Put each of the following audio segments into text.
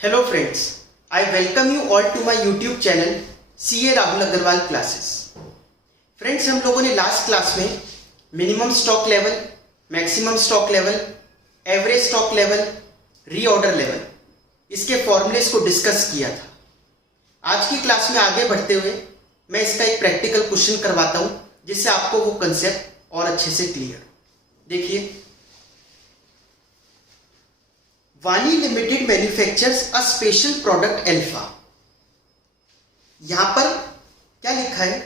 Hello friends, I welcome you all to my YouTube channel CA Rahul Agarwal classes. Friends, हम लोगों ने last class में minimum stock level, maximum stock level, average stock level, reorder level, इसके formulas को discuss किया था। आज की क्लास में आगे बढ़ते हुए मैं इसका एक प्रैक्टिकल क्वेश्चन करवाता हूं जिससे आपको वो कंसेप्ट और अच्छे से क्लियर। देखिए, Wani limited manufactures a special product alpha. यहां पर क्या लिखा है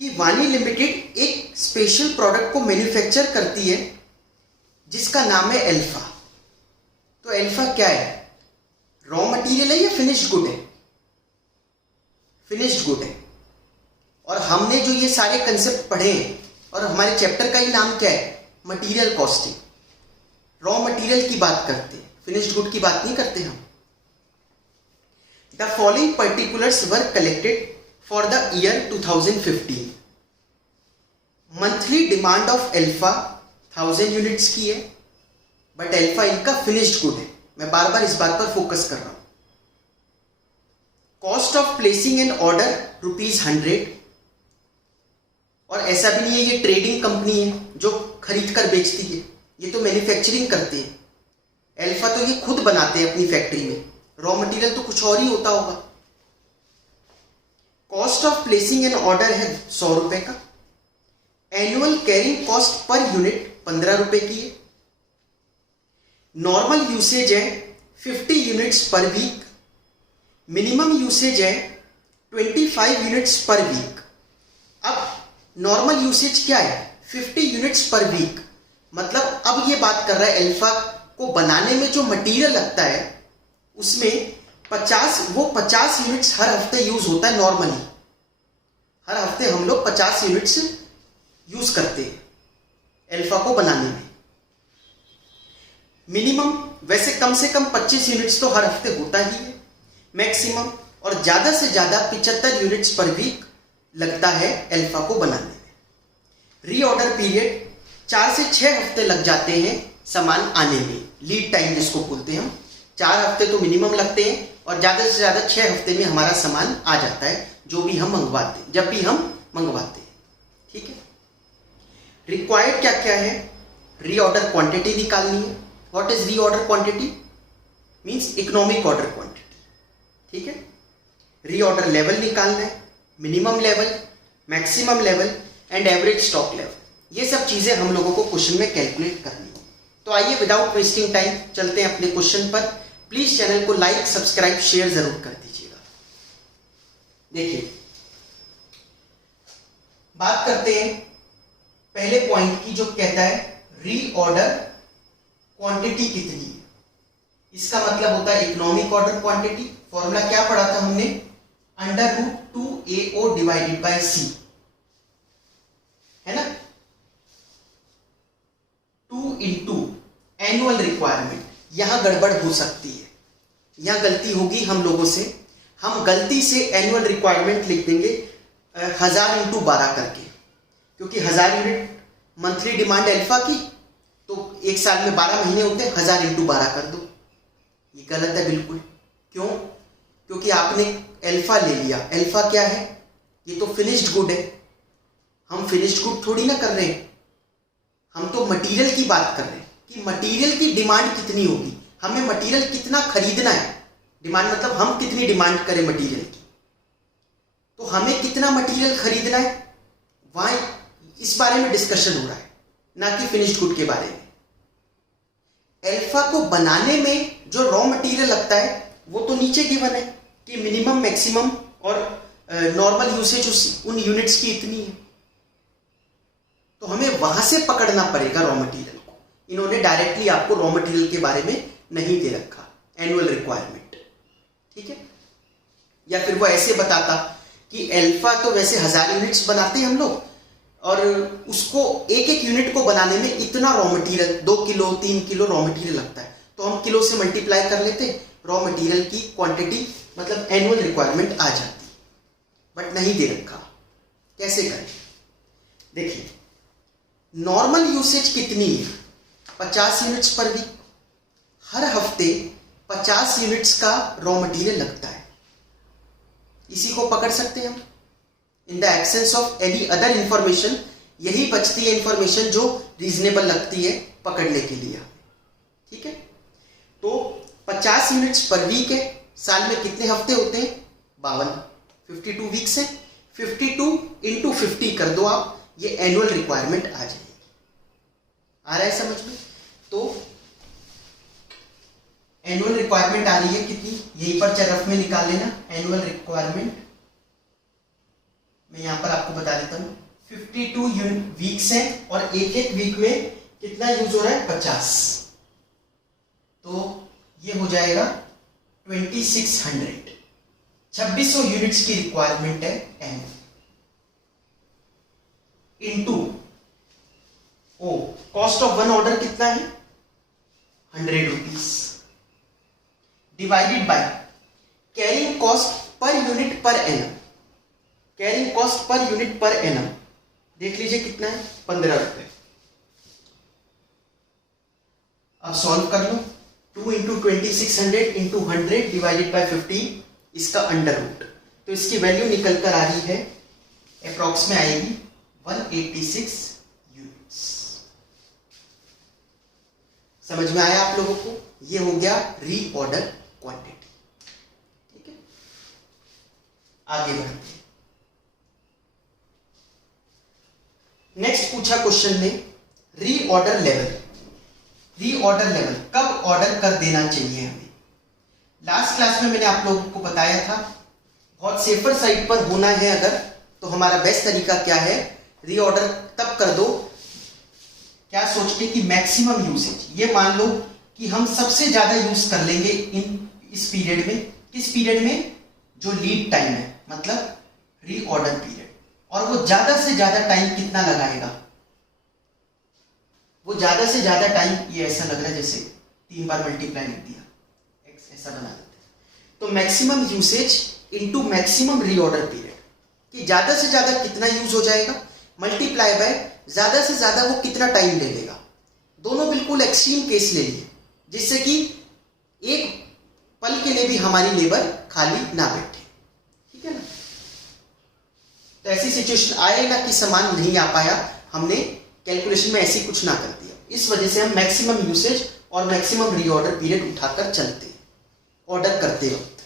कि वानी लिमिटेड एक स्पेशल प्रोडक्ट को मैन्युफैक्चर करती है जिसका नाम है अल्फा। तो अल्फा क्या है? रॉ मटेरियल है या फिनिश्ड गुड है? फिनिश्ड गुड है। और हमने जो ये सारे कंसेप्ट पढ़े हैं और हमारे चैप्टर का ही नाम क्या है? Material costing. रॉ मटेरियल की बात करते हैं, फिनिश्ड गुड की बात नहीं करते हम। The following particulars were collected for the year 2015। Monthly demand of alpha 1000 units की है, बट अल्फा इनका फिनिश्ड गुड है। मैं बार बार इस बात पर फोकस कर रहा हूं। Cost of placing an order ₹100। और ऐसा भी नहीं है ये ट्रेडिंग कंपनी है जो खरीद कर बेचती है, ये तो मैन्युफैक्चरिंग करते हैं। अल्फा तो ये खुद बनाते हैं अपनी फैक्ट्री में, रॉ मटेरियल तो कुछ और ही होता होगा। Cost of placing an order है ₹100 का। Annual carrying cost per unit ₹15 की है। नॉर्मल यूसेज है 50 यूनिट्स पर वीक। मिनिमम यूसेज है 25 यूनिट्स पर वीक। अब नॉर्मल यूसेज क्या है? 50 यूनिट्स पर वीक। मतलब अब ये बात कर रहा है अल्फा को बनाने में जो मटेरियल लगता है उसमें 50 यूनिट्स हर हफ्ते यूज होता है। नॉर्मली हर हफ्ते हम लोग 50 यूनिट्स यूज करते हैं अल्फा को बनाने में। मिनिमम वैसे कम से कम 25 यूनिट्स तो हर हफ्ते होता ही है। मैक्सिमम और ज्यादा से ज्यादा 75 यूनिट्स पर वीक लगता है अल्फा को बनाने में। रीऑर्डर पीरियड 4 से 6 हफ्ते लग जाते हैं सामान आने में। लीड टाइम जिसको बोलते हैं हम, 4 हफ्ते तो मिनिमम लगते हैं और ज्यादा से ज्यादा 6 हफ्ते में हमारा सामान आ जाता है जो भी हम मंगवाते हैं, जब भी हम मंगवाते हैं। ठीक है। रिक्वायर्ड क्या क्या है? रीऑर्डर क्वांटिटी निकालनी है। What is reorder quantity? Means economic order quantity. ठीक है। रीऑर्डर लेवल निकालना है, minimum level, maximum level and average stock level. ये सब चीजें हम लोगों को क्वेश्चन में कैलकुलेट करनी है। तो आइए विदाउट वेस्टिंग टाइम चलते हैं अपने क्वेश्चन पर। प्लीज चैनल को लाइक, सब्सक्राइब, शेयर जरूर कर दीजिएगा। देखिए, बात करते हैं पहले पॉइंट की जो कहता है रीऑर्डर क्वांटिटी कितनी है। इसका मतलब होता है इकोनॉमिक ऑर्डर क्वांटिटी। फॉर्मूला क्या पढ़ा था हमने? √2AO डिवाइडेड बाय C, है ना। 2 इंटू एनुअल रिक्वायरमेंट। यहां गड़बड़ हो सकती है, यहां गलती होगी हम लोगों से। हम गलती से एनुअल रिक्वायरमेंट लिख देंगे 1000 इंटू 12 करके, क्योंकि 1000 यूनिट मंथली डिमांड अल्फा की, तो एक साल में 12 महीने होते हैं, 1000 इंटू 12 कर दो। ये गलत है बिल्कुल। क्यों? क्योंकि आपने अल्फा ले लिया। अल्फा क्या है? ये तो फिनिश्ड गुड है। हम फिनिश्ड गुड थोड़ी ना कर रहे हैं, हम तो मटेरियल की बात कर रहे हैं कि मटेरियल की डिमांड कितनी होगी, हमें मटेरियल कितना खरीदना है। डिमांड मतलब हम कितनी डिमांड करें मटेरियल की, तो हमें कितना मटेरियल खरीदना है, वहां इस बारे में डिस्कशन हो रहा है, ना कि फिनिश्ड गुड के बारे में। अल्फा को बनाने में जो रॉ मटेरियल लगता है वो तो नीचे गिवन है कि मिनिमम, मैक्सिमम और नॉर्मल यूसेज उन यूनिट्स की इतनी है। तो हमें वहां से पकड़ना पड़ेगा रॉ मटेरियल को। इन्होंने डायरेक्टली आपको रॉ मटेरियल के बारे में नहीं दे रखा एनुअल रिक्वायरमेंट। ठीक है। या फिर वो ऐसे बताता कि अल्फा तो वैसे 1000 यूनिट्स बनाते हैं हम लोग, और उसको एक एक यूनिट को बनाने में इतना raw material 2 kilo 3 kilo raw material लगता है, तो हम किलो से मल्टीप्लाई कर लेते, रॉ मटेरियल की क्वांटिटी मतलब एनुअल रिक्वायरमेंट आ जाती। बट नहीं दे रखा। कैसे करें? देखिए, नॉर्मल यूसेज कितनी है? 50 यूनिट्स पर वीक। हर हफ्ते 50 यूनिट्स का रॉ मटेरियल लगता है। इसी को पकड़ सकते हैं हम। In the absence of any other information, यही बचती है इंफॉर्मेशन जो रीजनेबल लगती है पकड़ने के लिए। ठीक है, तो 50 यूनिट्स पर वीक है। साल में कितने हफ्ते होते हैं? 52, 52 वीक्स है। 52 इंटू 50 कर दो आप, ये एनुअल रिक्वायरमेंट आ जाएगी। आ रहा है समझ में? तो एनुअल रिक्वायरमेंट आ रही है कितनी, यहीं पर रफ में निकाल लेना। एनुअल रिक्वायरमेंट मैं यहां पर आपको बता देता हूं, 52 वीक्स है और एक एक वीक में कितना यूज हो रहा है? 50। तो ये हो जाएगा 2600, 2600 यूनिट्स की रिक्वायरमेंट है M into O cost of one order कितना है? 100 rupees divided by carrying cost per unit per annum. Carrying cost per unit per annum देख लीजिए कितना है? 15 रुपए। अब सॉल्व कर लो। 2 इंटू 2600 इंटू 100 डिवाइडेड बाय 50, इसका अंडर रूट, तो इसकी वैल्यू निकल कर आ रही है अप्रॉक्स में आएगी 186 यूनिट्स। समझ में आया आप लोगों को? ये हो गया रीऑर्डर क्वांटिटी। ठीक है, आगे बढ़ते हैं। नेक्स्ट पूछा क्वेश्चन ने रीऑर्डर लेवल। रीऑर्डर लेवल कब ऑर्डर कर देना चाहिए हमें? लास्ट क्लास में मैंने आप लोगों को बताया था, बहुत सेफर साइड पर होना है अगर, तो हमारा बेस्ट तरीका क्या है? रीऑर्डर तब कर दो क्या सोच के कि मैक्सिमम यूसेज। ये मान लो कि हम सबसे ज्यादा यूज कर लेंगे इस पीरियड में। किस पीरियड में? जो लीड टाइम है, मतलब रीऑर्डर पीरियड। और वो ज्यादा से ज्यादा टाइम कितना लगाएगा? वो ज्यादा से ज्यादा टाइम, ये ऐसा लग रहा है जैसे 3 बार मल्टीप्लाई लिख दिया, ऐसा बना देते हैं। तो maximum usage into maximum reorder period, कि ज्यादा से ज्यादा कितना यूज हो जाएगा, मल्टीप्लाई बाय ज्यादा से ज्यादा वो कितना टाइम ले लेगा। दोनों बिल्कुल एक्सट्रीम केस ले लिए, जिससे कि एक पल के लिए भी हमारी लेबर खाली ना बैठे। ठीक है ना? तो ऐसी सिचुएशन आए ना कि सामान नहीं आ पाया, हमने कैलकुलेशन में ऐसी कुछ ना कर दिया। इस वजह से हम मैक्सिमम यूसेज और मैक्सिमम रीऑर्डर पीरियड उठाकर चलते हैं ऑर्डर करते वक्त।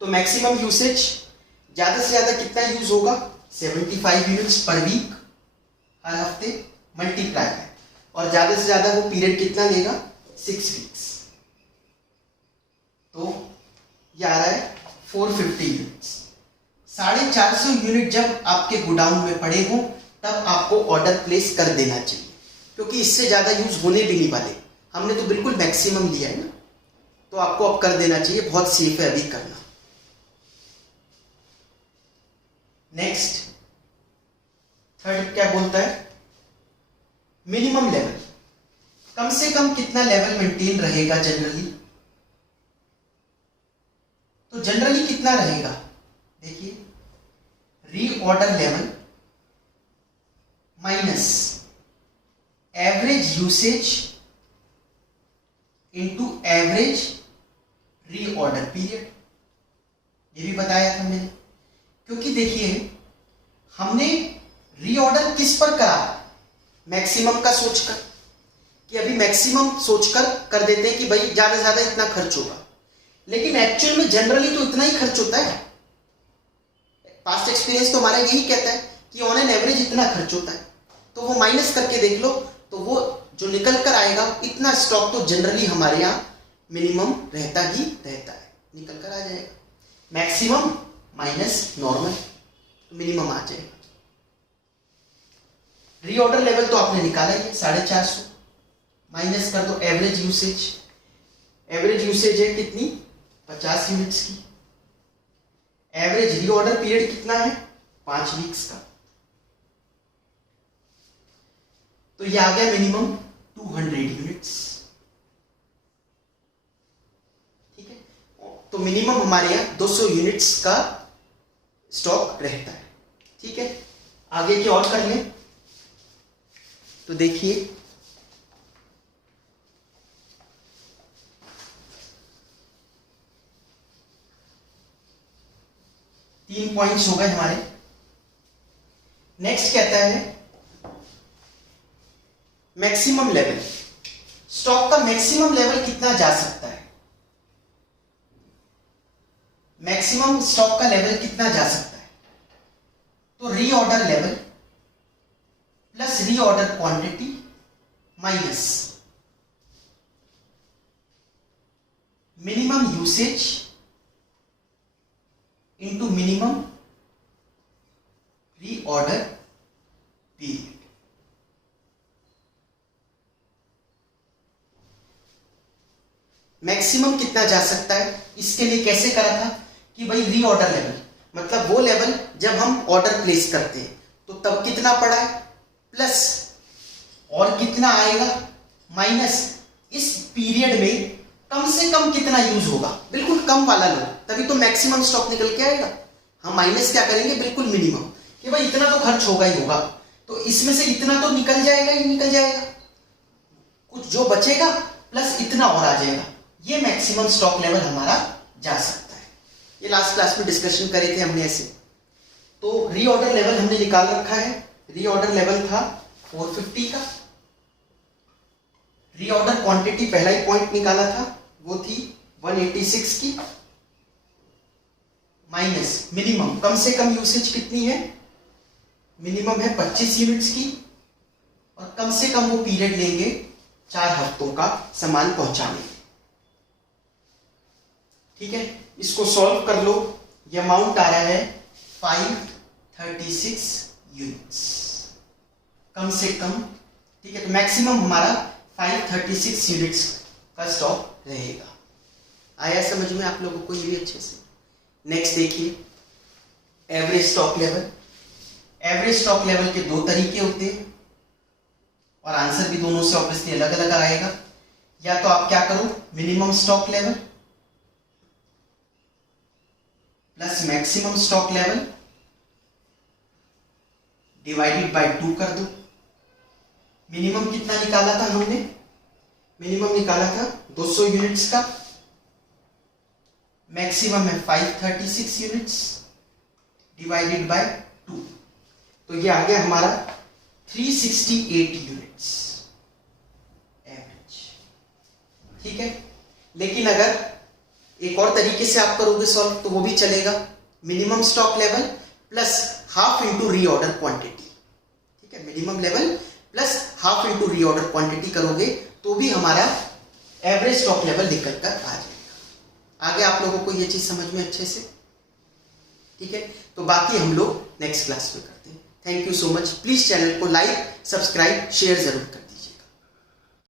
तो मैक्सिमम यूसेज ज्यादा से ज्यादा कितना यूज होगा? 75 यूनिट्स पर वीक, हर हफ्ते, मल्टीप्लाई है, और ज्यादा से ज्यादा वो पीरियड कितना लेगा? 6 वीक्स। तो ये आ रहा है 450 यूनिट्स। 450 यूनिट जब आपके गोडाउन में पड़े हों तब आपको ऑर्डर प्लेस कर देना चाहिए, क्योंकि इससे ज्यादा यूज होने भी नहीं वाले। हमने तो बिल्कुल मैक्सिमम लिया है ना, तो आपको अब कर देना चाहिए। बहुत सेफ है अभी करना। नेक्स्ट थर्ड क्या बोलता है? Minimum level. कम से कम कितना लेवल मेंटेन रहेगा जनरली? तो जनरली कितना रहेगा? देखिए, reorder level minus average usage into average reorder period. ये भी बताया था मैंने, क्योंकि देखिए हमने रीऑर्डर किस पर करा? मैक्सिमम का सोचकर, कि अभी मैक्सिमम सोचकर कर देते हैं कि भाई ज्यादा से ज्यादा इतना खर्च होगा, लेकिन एक्चुअल में जनरली तो इतना ही खर्च होता है। पास्ट एक्सपीरियंस तो हमारा यही कहता है कि ऑन एन एवरेज इतना खर्च होता है। तो वो माइनस करके देख लो, तो वो जो निकल कर आएगा, इतना स्टॉक तो जनरली हमारे यहाँ मिनिमम रहता ही रहता है, निकल कर आ जाएगा। मैक्सिमम माइनस नॉर्मल, मिनिमम आ जाएगा। रीऑर्डर लेवल तो आपने निकाला ही है, 450 माइनस कर दो एवरेज यूसेज। एवरेज यूसेज है कितनी? 50 यूनिट्स की। एवरेज रीऑर्डर पीरियड कितना है? 5 वीक्स का। तो ये आ गया मिनिमम 200 यूनिट्स। ठीक है, तो मिनिमम हमारे यहाँ 200 यूनिट्स का स्टॉक रहता है। ठीक है, आगे की और कर लें तो देखिए 3 पॉइंट्स हो गए हमारे। नेक्स्ट कहता है मैक्सिमम लेवल, स्टॉक का मैक्सिमम लेवल कितना जा सकता है, मैक्सिमम स्टॉक का लेवल कितना जा सकता है। तो reorder level plus reorder quantity minus minimum usage into minimum reorder period. Maximum कितना जा सकता है, इसके लिए कैसे करा था कि भाई रीऑर्डर लेवल मतलब वो लेवल जब हम ऑर्डर प्लेस करते हैं तो तब कितना पड़ा है, प्लस और कितना आएगा माइनस इस पीरियड में कम से कम कितना यूज होगा, बिल्कुल कम वाला लो, तभी तो मैक्सिमम स्टॉक निकल के आएगा। हम माइनस क्या करेंगे, बिल्कुल मिनिमम, कि भाई इतना तो खर्च होगा ही होगा, तो इसमें से इतना तो निकल जाएगा ही निकल जाएगा, कुछ जो बचेगा प्लस इतना और आ जाएगा, ये मैक्सिमम स्टॉक लेवल हमारा जा सकता है। ये लास्ट क्लास में डिस्कशन करे थे हमने ऐसे। तो रीऑर्डर लेवल हमने निकाल रखा है, रीऑर्डर लेवल था 450 का, रीऑर्डर क्वांटिटी पहला ही पॉइंट निकाला था वो थी 186 की, माइनस मिनिमम कम से कम यूसेज कितनी है, मिनिमम है 25 यूनिट्स की, और कम से कम वो पीरियड लेंगे 4 हफ्तों का सामान पहुंचाने। ठीक है, इसको सॉल्व कर लो, ये अमाउंट आ रहा है 536 यूनिट्स कम से कम। ठीक है, तो मैक्सिमम हमारा 536 यूनिट्स का स्टॉक रहेगा। आया समझ में आप लोगों को ये भी अच्छे से। नेक्स्ट देखिए average stock level. Average stock level के 2 तरीके होते हैं और आंसर भी दोनों से ऑब्वियसली अलग अलग आएगा। या तो आप क्या करो, minimum stock level plus maximum stock level divided by 2 कर दो। मिनिमम कितना निकाला था हमने, मिनिमम निकाला था 200 यूनिट्स का, मैक्सिमम है 536 यूनिट्स डिवाइडेड बाय 2, तो ये आ गया हमारा 368 यूनिट्स एवरेज। ठीक है, लेकिन अगर एक और तरीके से आप करोगे सॉल्व तो वो भी चलेगा, minimum stock level plus half into reorder quantity. ठीक है, minimum level plus half into reorder quantity करोगे तो भी हमारा एवरेज स्टॉक लेवल निकल कर आ जाएगा। आगे आप लोगों को ये चीज समझ में अच्छे से। ठीक है, तो बाकी हम लोग नेक्स्ट क्लास में करते हैं। Thank you so much. Please channel को लाइक सब्सक्राइब शेयर जरूर करें।